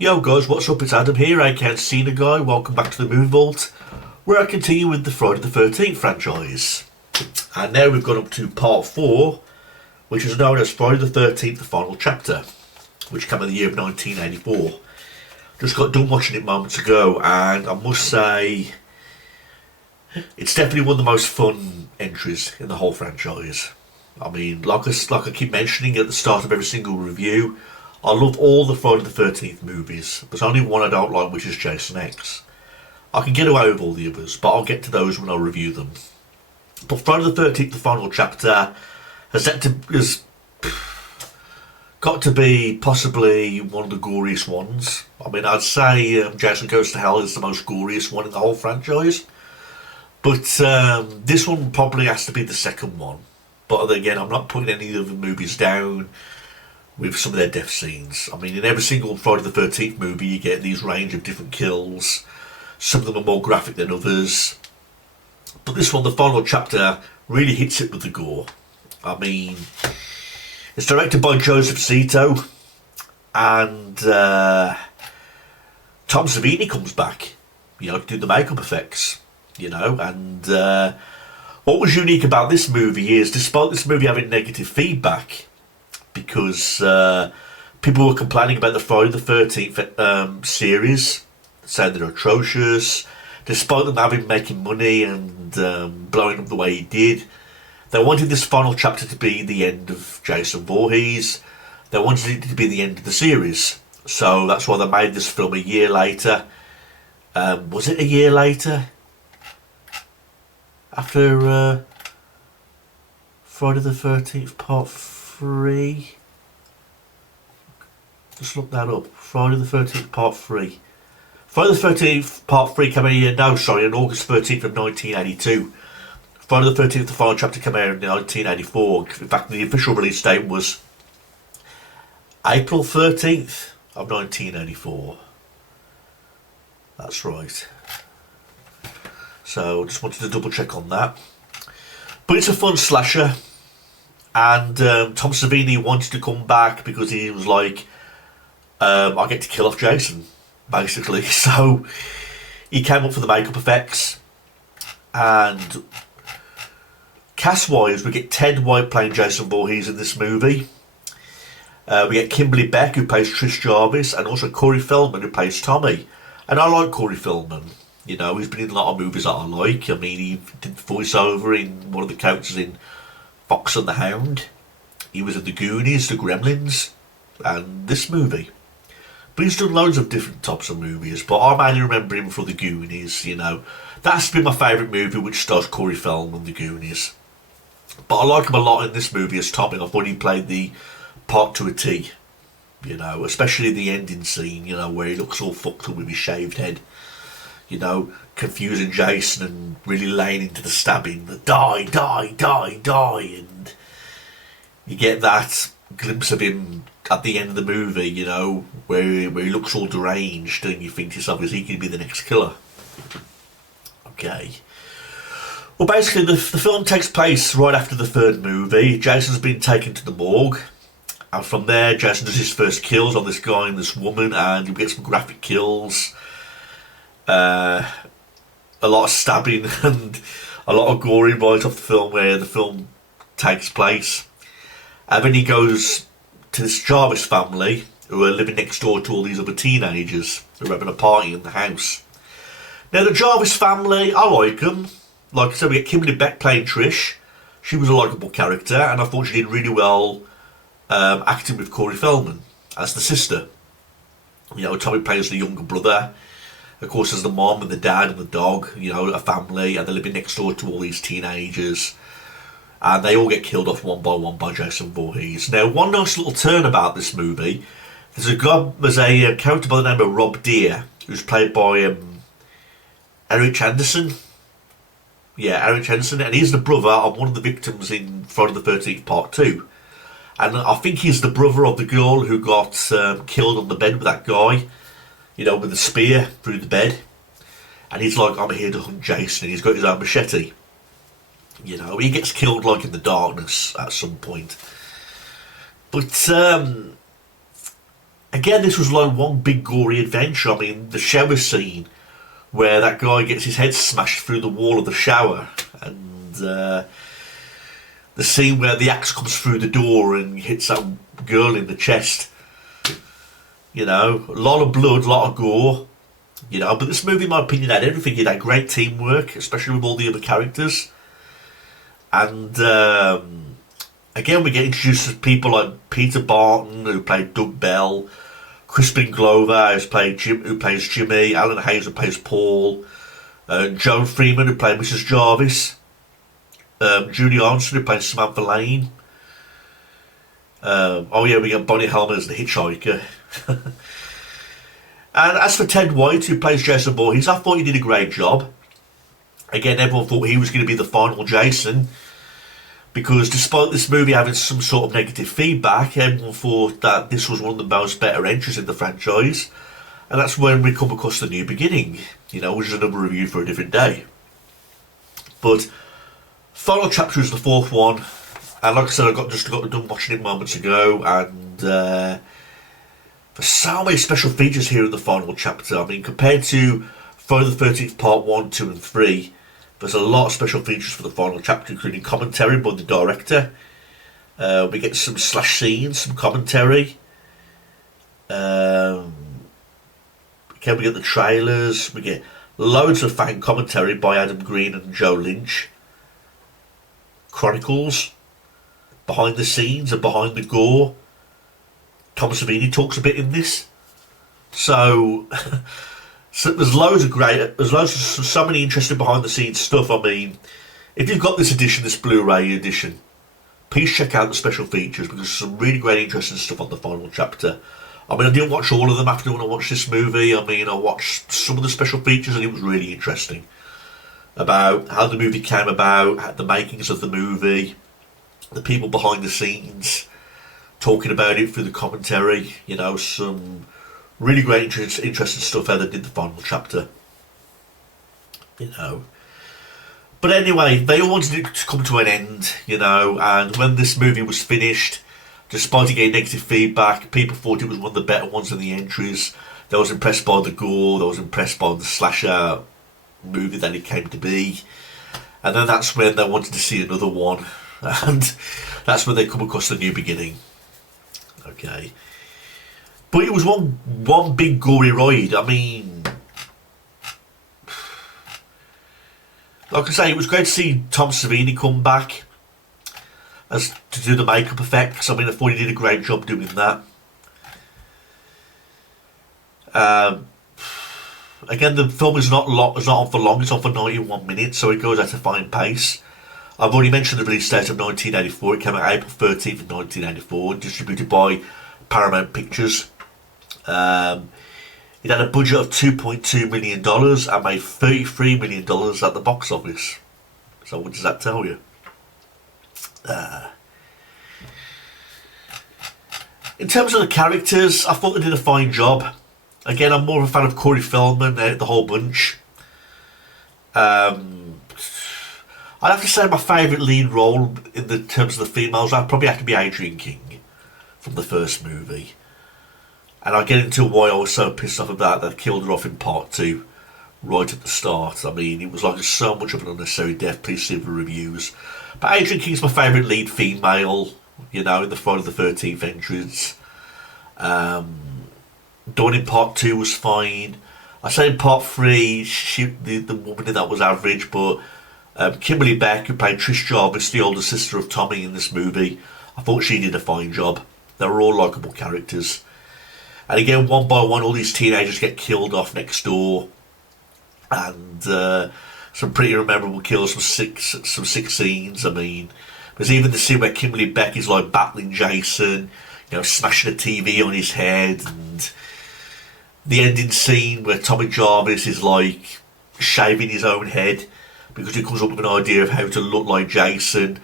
Yo guys, what's up? It's Adam here, aka Cena Guy. Welcome back to the Movie Vault, where I continue with the Friday the 13th franchise. And now we've gone up to part 4, which is known as Friday the 13th, the final chapter, which came in the year of 1984. Just got done watching it moments ago, and I must say, it's definitely one of the most fun entries in the whole franchise. I mean, like I keep mentioning at the start of every single review, I love all the Friday the 13th movies. There's only one I don't like, which is Jason X. I can get away with all the others, but I'll get to those when I review them. But Friday the 13th, the final chapter, has got to be possibly one of the goriest ones. I mean, I'd say Jason Goes to Hell is the most goriest one in the whole franchise. But this one probably has to be the second one. But again, I'm not putting any of the movies down with some of their death scenes. I mean, in every single Friday the 13th movie, you get these range of different kills. Some of them are more graphic than others. But this one, the final chapter, really hits it with the gore. I mean, it's directed by Joseph Zito, and Tom Savini comes back, to do the makeup effects, and what was unique about this movie is, despite this movie having negative feedback, because people were complaining about the Friday the 13th series, saying they're atrocious, despite them making money and blowing up the way he did. They wanted this final chapter to be the end of Jason Voorhees. They wanted it to be the end of the series. So that's why they made this film a year later. Was it a year later? After Friday the 13th Part 3. Just look that up. Friday the 13th Part 3. Friday the 13th Part 3 came out on August 13th of 1982. Friday the 13th, the final chapter, came out in 1984. In fact, the official release date was April 13th of 1984. That's right. So, just wanted to double check on that. But it's a fun slasher. And Tom Savini wanted to come back because he was like, I get to kill off Jason, basically. So he came up for the makeup effects. And cast-wise, we get Ted White playing Jason Voorhees in this movie. We get Kimberly Beck, who plays Trish Jarvis, and also Corey Feldman, who plays Tommy. And I like Corey Feldman. He's been in a lot of movies that I like. I mean, he did voiceover in one of the characters in Fox and the Hound. He was in The Goonies, The Gremlins, and this movie. But he's done loads of different types of movies, but I mainly remember him for The Goonies, That's been my favourite movie, which stars Corey Feldman, The Goonies. But I like him a lot in this movie as Tommy. I thought he played the part to a T, especially the ending scene, where he looks all fucked up with his shaved head. Confusing Jason and really laying into the stabbing, the die, die, die, die, and you get that glimpse of him at the end of the movie, where he looks all deranged, and you think to yourself, is he going to be the next killer? Okay. Well, basically, the film takes place right after the third movie. Jason's been taken to the morgue, and from there, Jason does his first kills on this guy and this woman, and you get some graphic kills. A lot of stabbing and a lot of gory right off the film where the film takes place. And then he goes to this Jarvis family who are living next door to all these other teenagers who are having a party in the house. Now, the Jarvis family, I like them. Like I said, we get Kimberly Beck playing Trish. She was a likeable character, and I thought she did really well acting with Corey Feldman as the sister. Tommy plays the younger brother. Of course, there's the mom and the dad and the dog, a family, and they're living next door to all these teenagers. And they all get killed off one by Jason Voorhees. Now, one nice little turn about this movie, there's a character by the name of Rob Deere, who's played by Eric Anderson. Yeah, Eric Anderson, and he's the brother of one of the victims in Friday the 13th Part 2. And I think he's the brother of the girl who got killed on the bed with that guy, with a spear through the bed. And he's like, I'm here to hunt Jason, and he's got his own machete. He gets killed like in the darkness at some point. But Again, this was like one big gory adventure. I mean, the shower scene where that guy gets his head smashed through the wall of the shower, and the scene where the axe comes through the door and hits that girl in the chest. You know, a lot of blood, a lot of gore. You know, but this movie, in my opinion, had everything. It had great teamwork, especially with all the other characters. And again, we get introduced to people like Peter Barton, who played Doug Bell, Crispin Glover, who plays Jimmy, Alan Hayes, who plays Paul, Joan Freeman, who played Mrs. Jarvis, Julie Armstrong, who plays Samantha Lane. Oh yeah, we got Bonnie Helmer as the hitchhiker. And as for Ted White, who plays Jason Voorhees, I thought he did a great job. Again, everyone thought he was going to be the final Jason, because despite this movie having some sort of negative feedback, everyone thought that this was one of the most better entries in the franchise. And that's when we come across The New Beginning, you know, which is another review for a different day. But final chapter is the fourth one, and like I said, I just got done watching it moments ago, and there's so many special features here in the final chapter. I mean, compared to Friday the 13th Part 1, 2 and 3, there's a lot of special features for the final chapter, including commentary by the director. We get some slash scenes, some commentary. Okay, we get the trailers. We get loads of fan commentary by Adam Green and Joe Lynch. Chronicles, behind the scenes and behind the gore. Tom Savini talks a bit in this. So, so there's loads of so many interesting behind the scenes stuff. I mean, if you've got this edition, this Blu-ray edition, please check out the special features, because there's some really great interesting stuff on the final chapter. I mean, I didn't watch all of them after when I watched this movie. I mean, I watched some of the special features and it was really interesting about how the movie came about, the makings of the movie, the people behind the scenes talking about it through the commentary. You know, some really great interesting stuff how they did the final chapter. You know. But anyway, they all wanted it to come to an end, you know, and when this movie was finished, despite it getting negative feedback, people thought it was one of the better ones in the entries. They was impressed by the gore, they was impressed by the slasher movie that it came to be. And then that's when they wanted to see another one, and that's when they come across The New Beginning. Okay. But it was one big gory ride. I mean, like I say, it was great to see Tom Savini come back as to do the makeup effects. I mean, I thought he did a great job doing that. Again, the film is not on for long. It's on for 91 minutes, so it goes at a fine pace. I've already mentioned the release date of 1984. It came out April 13th of 1984, distributed by Paramount Pictures. It had a budget of $2.2 million and made $33 million at the box office. So what does that tell you? In terms of the characters, I thought they did a fine job. Again, I'm more of a fan of Corey Feldman, the whole bunch. I'd have to say my favourite lead role in the terms of the females, I'd probably have to be Adrienne King from the first movie. And I'll get into why I was so pissed off about that they killed her off in part 2, right at the start. I mean, it was like so much of an unnecessary death. Please see the reviews. But Adrienne King's my favourite lead female, you know, in the Friday the 13th entries. Dawn in part 2 was fine. I say in part 3, the woman in that was average, but Kimberly Beck, who played Trish Jarvis, the older sister of Tommy in this movie, I thought she did a fine job. They were all likeable characters. And again, one by one, all these teenagers get killed off next door. And some pretty memorable kills, some sick scenes. I mean, there's even the scene where Kimberly Beck is like battling Jason, you know, smashing a TV on his head. And the ending scene where Tommy Jarvis is like shaving his own head because he comes up with an idea of how to look like Jason.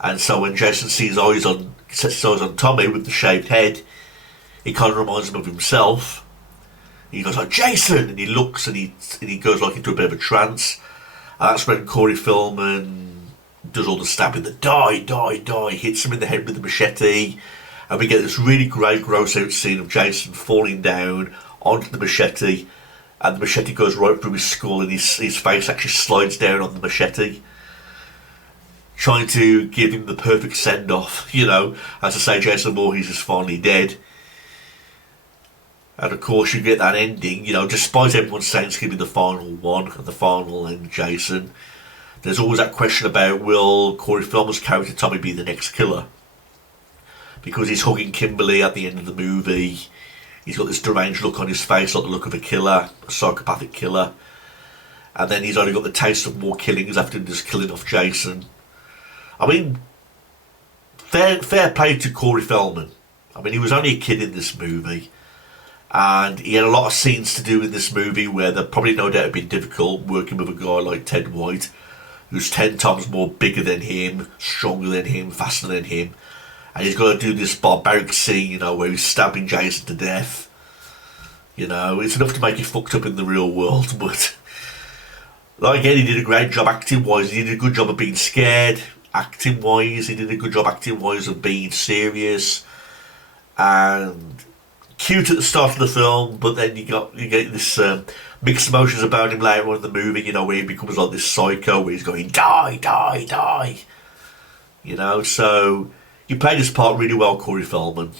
And so when Jason sets his eyes on Tommy with the shaved head, it kind of reminds him of himself. He goes like, Jason! And he looks and he goes like into a bit of a trance. And that's when Corey Feldman does all the stabbing, the die, hits him in the head with the machete. And we get this really great gross out scene of Jason falling down onto the machete, and the machete goes right through his skull, and his face actually slides down on the machete, trying to give him the perfect send-off, you know, as I say, Jason Voorhees is finally dead. And of course you get that ending, you know, despite everyone saying it's going to be the final one, and the final end Jason, there's always that question about, will Corey Feldman's character Tommy be the next killer? Because he's hugging Kimberly at the end of the movie, he's got this deranged look on his face, like the look of a killer, a psychopathic killer. And then he's only got the taste of more killings after just killing off Jason. I mean, fair play to Corey Feldman. I mean, he was only a kid in this movie, and he had a lot of scenes to do in this movie where there probably no doubt have been difficult, working with a guy like Ted White, who's 10 times more bigger than him, stronger than him, faster than him. And he's got to do this barbaric scene, you know, where he's stabbing Jason to death. You know, it's enough to make you fucked up in the real world, but like, again, he did a great job acting-wise. He did a good job of being scared. Acting-wise, he did a good job acting-wise of being serious and cute at the start of the film, but then you get this mixed emotions about him later on in the movie, you know, where he becomes like this psycho where he's going, die, die, die. You know, so he played his part really well, Corey Feldman.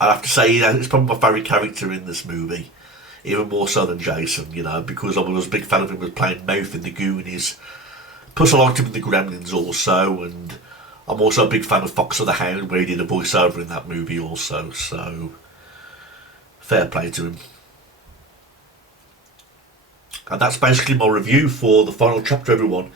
I have to say, you know, it's probably my favourite character in this movie, even more so than Jason, you know, because I was a big fan of him as playing Mouth in The Goonies. Plus I liked him in The Gremlins also, and I'm also a big fan of Fox of the Hound, where he did a voiceover in that movie also, so fair play to him. And that's basically my review for the final chapter, everyone.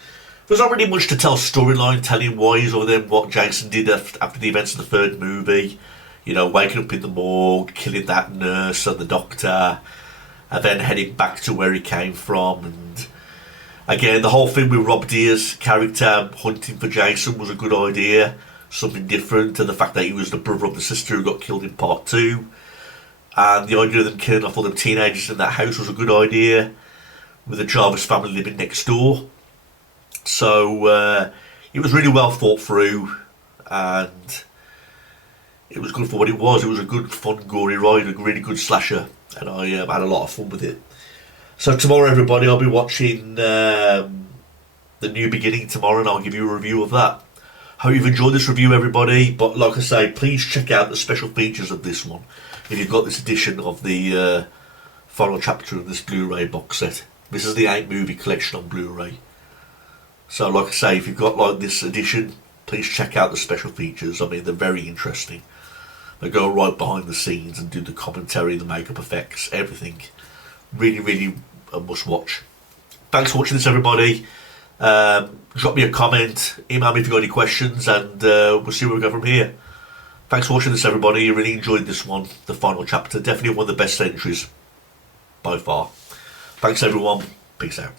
There's not really much to tell storyline telling wise other than what Jason did after the events of the third movie. You know, waking up in the morgue, killing that nurse and the doctor, and then heading back to where he came from. And again, the whole thing with Rob Deer's character hunting for Jason was a good idea. Something different, and the fact that he was the brother of the sister who got killed in part 2. And the idea of them killing off all them teenagers in that house was a good idea, with the Jarvis family living next door. So it was really well thought through, and it was good for what it was. It was a good, fun, gory ride, a really good slasher, and I had a lot of fun with it. So tomorrow, everybody, I'll be watching The New Beginning tomorrow, and I'll give you a review of that. Hope you've enjoyed this review, everybody. But like I say, please check out the special features of this one if you've got this edition of the final chapter of this Blu-ray box set. This is the 8-movie collection on Blu-ray. So like I say, if you've got like this edition, please check out the special features. I mean, they're very interesting. They go right behind the scenes and do the commentary, the makeup effects, everything. Really, really a must watch. Thanks for watching this, everybody. Drop me a comment, email me if you've got any questions, and we'll see where we go from here. Thanks for watching this, everybody. I really enjoyed this one, the final chapter. Definitely one of the best entries by far. Thanks, everyone. Peace out.